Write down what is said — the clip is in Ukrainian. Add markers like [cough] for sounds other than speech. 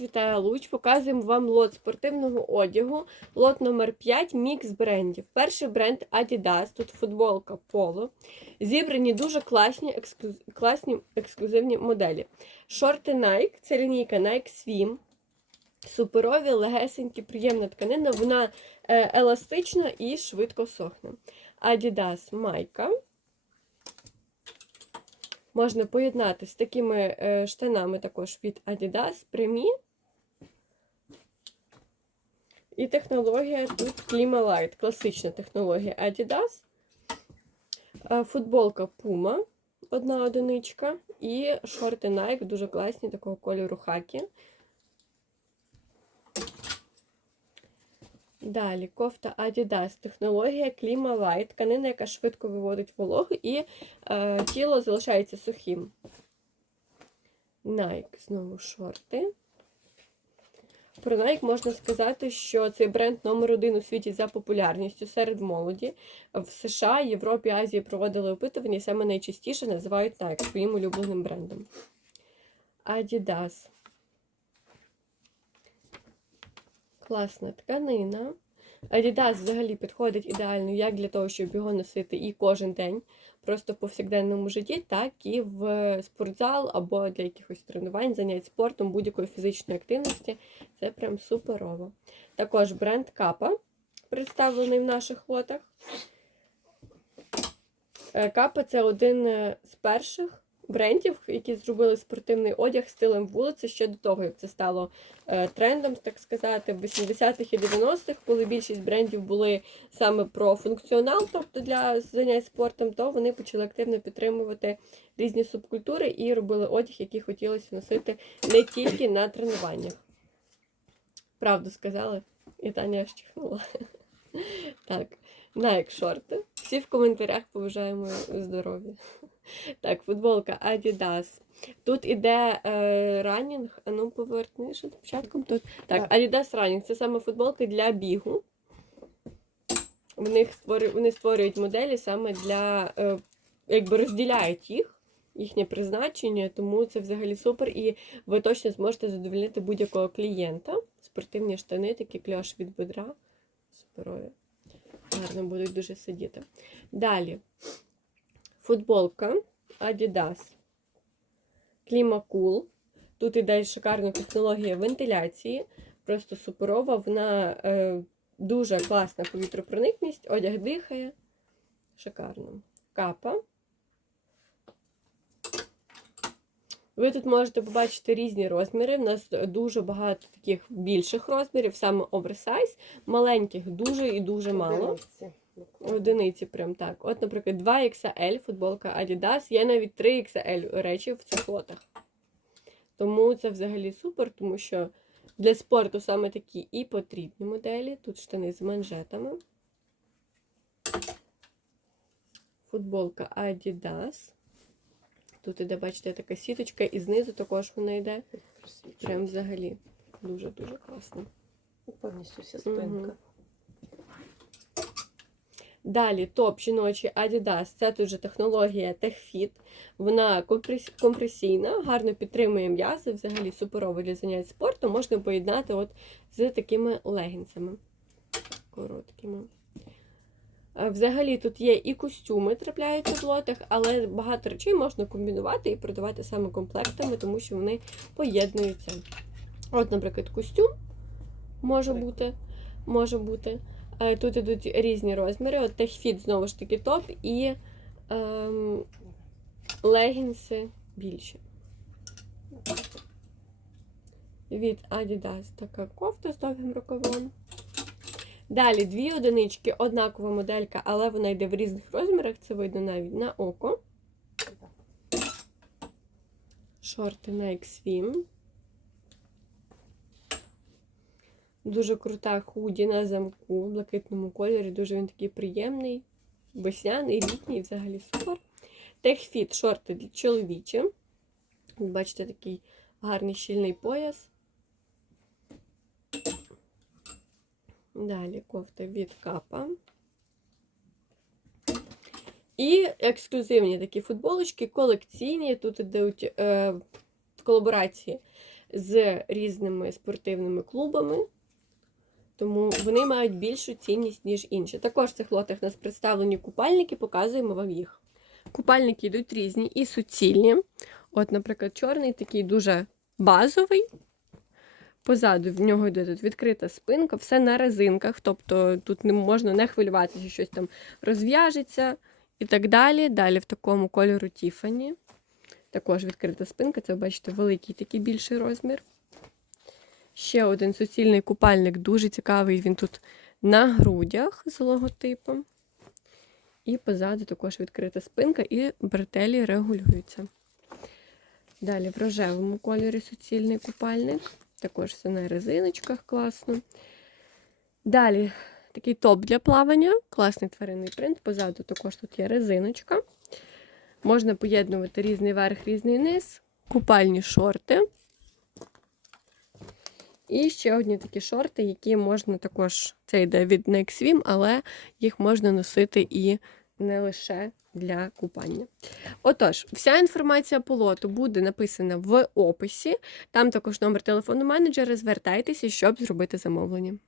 Вітає Луч. Показуємо вам лот спортивного одягу. Лот номер 5 мікс брендів. Перший бренд Adidas, тут футболка Polo. Зібрані дуже класні, ексклюз... класні ексклюзивні моделі. Шорти Nike, це лінійка Nike Swim. Суперові, легесенькі, приємна тканина. Вона е, еластична і швидко сохне. Adidas майка. Можна поєднати з такими е, штанами також від Adidas прямі. І технологія тут Clima Light, класична технологія Adidas. Е, Футболка Puma, одна одиничка. І шорти Nike дуже класні, такого кольору хакі. Далі кофта Adidas, технологія Clima Light, тканина, яка швидко виводить вологу і е, тіло залишається сухим. Nike, знову шорти. Про Nike можна сказати, що цей бренд номер один у світі за популярністю серед молоді. В США, Європі, Азії проводили опитування, і саме найчастіше називають Nike своїм улюбленим брендом. Adidas. Класна тканина. Adidas взагалі підходить ідеально як для того, щоб його носити і кожен день, просто в повсякденному житті, так і в спортзал або для якихось тренувань, занять спортом, будь-якої фізичної активності. Це прям суперово. Також бренд Капа представлений в наших лотах. Е, Капа це один е, з перших брендів, які зробили спортивний одяг стилем вулиці ще до того, як це стало е, трендом, так сказати, в 80-х і 90-х, коли більшість брендів були саме про функціонал, тобто для занять спортом, то вони почали активно підтримувати різні субкультури і робили одяг, який хотілося носити не тільки на тренуваннях. Правду сказали, і Таня аж чихнула. [laughs] Так, Nike шорти. Всі в коментарях побажаємо здоров'я. [laughs] Так, футболка Adidas. Тут іде е, ранінг. А ну повернися початком. Тут. Так, Adidas ранінг. Це саме футболки для бігу. В них створю, вони створюють моделі саме для, е, якби розділяють їх, їхнє призначення, тому це взагалі супер. І ви точно зможете задовольнити будь-якого клієнта. Спортивні штани, такі кльош від бедра. Суперові. Гарно будуть дуже сидіти. Далі. Футболка Adidas Climacool. Тут іде шикарна технологія вентиляції, просто суперова. Вона е, дуже класна повітропроникність, одяг дихає. Шикарно. Капа. Ви тут можете побачити різні розміри. У нас дуже багато таких більших розмірів, саме оверсайз, маленьких дуже і дуже мало. Одиниці. Одиниці, прям так. От, наприклад, 2XL, футболка Adidas, є навіть 3XL речі в цих лотах. Тому це взагалі супер, тому що для спорту саме такі і потрібні моделі. Тут штани з манжетами. Футболка Adidas. Тут іде, бачите, така сіточка, і знизу також вона йде. Прям взагалі дуже-дуже класно. Повністю вся спинка. Мгм. Далі топ жіночий Adidas. Це тут же технологія TechFit. Вона компресійна, гарно підтримує м'язи, взагалі суперово для занять спортом. Можна поєднати от з такими легінсами короткими. Е, Взагалі тут є і костюми, трапляються в лотах, але багато речей можна комбінувати і продавати саме комплектами, тому що вони поєднуються. От, наприклад, костюм може бути. Може бути. Е, Тут ідуть різні розміри. От TechFit знову ж таки топ і ем, легінси більші. Від Adidas така кофта з довгим рукавом. Далі дві одинички, однакова моделька, але вона йде в різних розмірах, це видно навіть на око. Шорти Nike Swim. Дуже крута худі на замку в блакитному кольорі. Дуже він такий приємний, весняний, літній, взагалі супер. Техфіт шорти для чоловічі. Бачите, такий гарний щільний пояс. Далі кофта від капа. І ексклюзивні такі футболочки, колекційні. Тут ідуть е, колаборації з різними спортивними клубами. Тому вони мають більшу цінність, ніж інші. Також в цих лотах у нас представлені купальники, показуємо вам їх. Купальники йдуть різні і суцільні. От, наприклад, чорний такий дуже базовий. Позаду в нього йде тут відкрита спинка, все на резинках, тобто тут не можна не хвилюватися, що щось там розв'яжеться і так далі. Далі в такому кольору Тіфані. Також відкрита спинка, це бачите великий такий більший розмір. Ще один суцільний купальник, дуже цікавий. Він тут на грудях з логотипом. І позаду також відкрита спинка, і бретелі регулюються. Далі в рожевому кольорі суцільний купальник. Також все на резиночках класно. Далі такий топ для плавання, класний тваринний принт. Позаду також тут є резиночка. Можна поєднувати різний верх, різний низ, купальні шорти. І ще одні такі шорти, які можна також, це йде від Nexvim, але їх можна носити і не лише для купання. Отож, вся інформація по лоту буде написана в описі. Там також номер телефону менеджера. Звертайтеся, щоб зробити замовлення.